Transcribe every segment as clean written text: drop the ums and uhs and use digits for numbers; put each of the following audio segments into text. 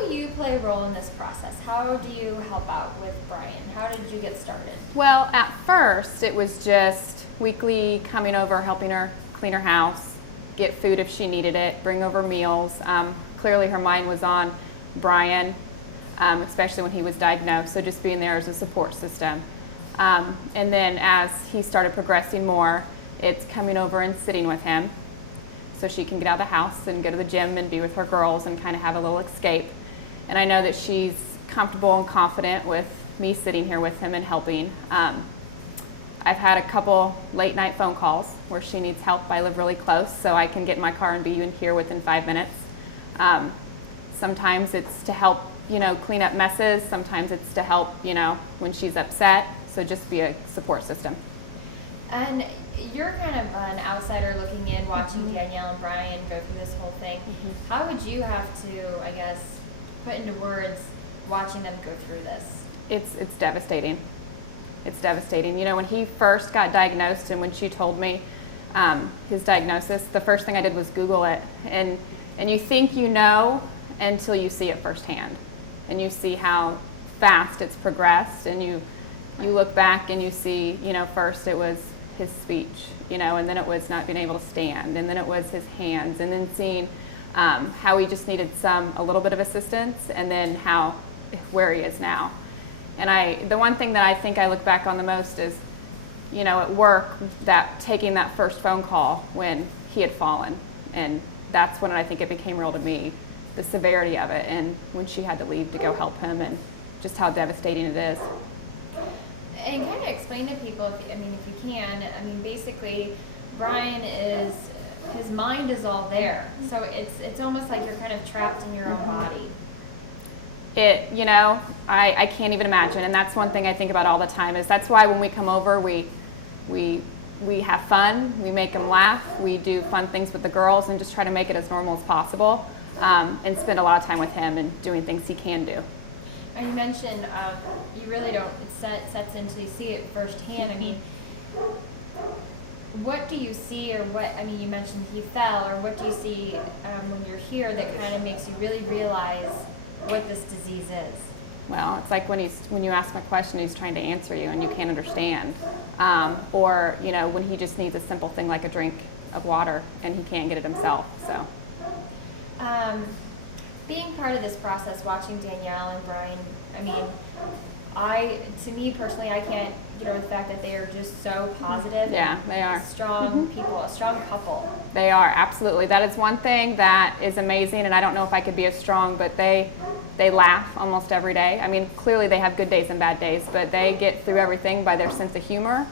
do you play a role in this process? How do you help out with Brian? How did you get started? Well, at first it was just weekly coming over, helping her clean her house, get food if she needed it, bring over meals. Clearly her mind was on Brian, especially when he was diagnosed, so just being there as a support system. And then as he started progressing more, it's coming over and sitting with him so she can get out of the house and go to the gym and be with her girls and kind of have a little escape. And I know that she's comfortable and confident with me sitting here with him and helping. I've had a couple late night phone calls where she needs help. I live really close, so I can get in my car and be in here within 5 minutes. Sometimes it's to help, clean up messes. Sometimes it's to help, when she's upset. So just be a support system. And you're kind of an outsider looking in, watching Danielle and Brian go through this whole thing. How would you have to, I guess, put into words watching them go through this? It's devastating. It's devastating. When he first got diagnosed and when she told me his diagnosis, the first thing I did was Google it. And you think you know until you see it firsthand. And you see how fast it's progressed, and you look back and you see, first it was his speech, and then it was not being able to stand, and then it was his hands, and then seeing how he just needed a little bit of assistance, and then where he is now. And the one thing that I think I look back on the most is, at work, taking that first phone call when he had fallen, and that's when I think it became real to me, the severity of it, and when she had to leave to go help him, and just how devastating it is. And kind of explain to people, if you can, basically, Brian his mind is all there. So it's almost like you're kind of trapped in your own body. I can't even imagine. And that's one thing I think about all the time, is that's why when we come over, we have fun, we make him laugh, we do fun things with the girls, and just try to make it as normal as possible, and spend a lot of time with him and doing things he can do. And you mentioned you really don't, it sets in until you see it firsthand. What do you see, or you mentioned he fell, or what do you see when you're here that kind of makes you really realize what this disease is? Well, it's like when you ask him a question, he's trying to answer you and you can't understand. Or, when he just needs a simple thing like a drink of water and he can't get it himself, so. Being part of this process, watching Danielle and Brian, to me personally, I can't get over the fact that they are just so positive. Yeah, they are. Strong people, a strong couple. They are, absolutely. That is one thing that is amazing, and I don't know if I could be as strong, but they laugh almost every day. Clearly they have good days and bad days, but they get through everything by their sense of humor.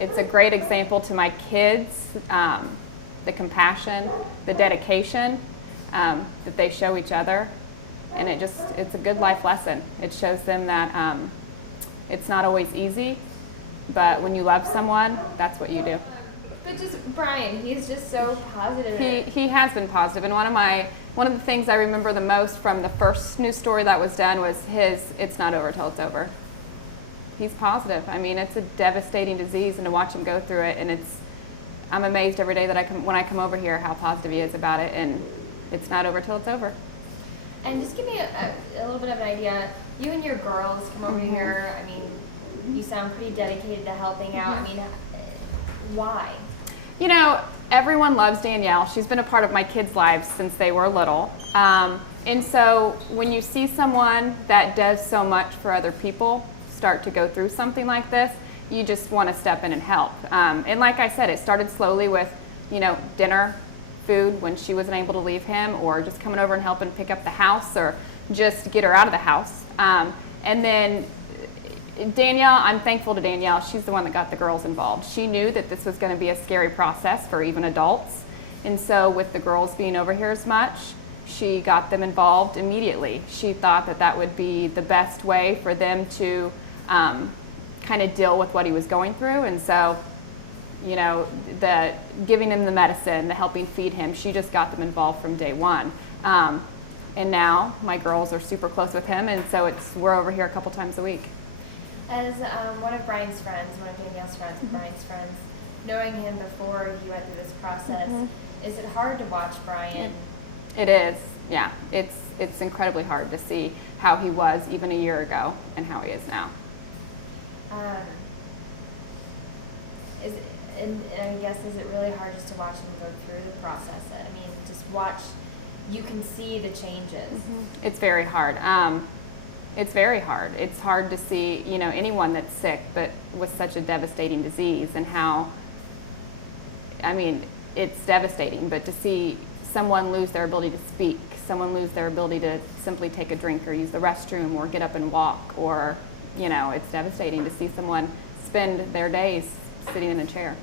It's a great example to my kids, the compassion, the dedication that they show each other, and it's a good life lesson. It shows them that it's not always easy, but when you love someone, that's what you do. But just Brian, he's just so positive. He has been positive, and one of the things I remember the most from the first news story that was done was "It's not over till it's over." He's positive. It's a devastating disease, and to watch him go through it, and I'm amazed every day that when I come over here how positive he is about it, and it's not over till it's over. And just give me a little bit of an idea. You and your girls come over here. You sound pretty dedicated to helping out. Why? Everyone loves Danielle. She's been a part of my kids' lives since they were little. And so when you see someone that does so much for other people start to go through something like this, you just want to step in and help. And like I said, it started slowly with, dinner, food when she wasn't able to leave him, or just coming over and helping pick up the house, or just get her out of the house. And then Danielle, I'm thankful to Danielle. She's the one that got the girls involved. She knew that this was going to be a scary process for even adults. And so with the girls being over here as much, she got them involved immediately. She thought that would be the best way for them to kind of deal with what he was going through. And so, the giving him the medicine, the helping feed him, she just got them involved from day one. And now my girls are super close with him, and so we're over here a couple times a week. As one of Brian's friends, one of Danielle's friends, Brian's friends, knowing him before he went through this process, is it hard to watch Brian? It is. Yeah, it's incredibly hard to see how he was even a year ago and how he is now. And I guess, is it really hard just to watch him go through the process? I mean, just watch, you can see the changes. Mm-hmm. It's very hard. It's very hard. It's hard to see, you know, anyone that's sick, but with such a devastating disease, and how, I mean, it's devastating, but to see someone lose their ability to speak, someone lose their ability to simply take a drink or use the restroom or get up and walk, or, you know, it's devastating to see someone spend their days sitting in a chair.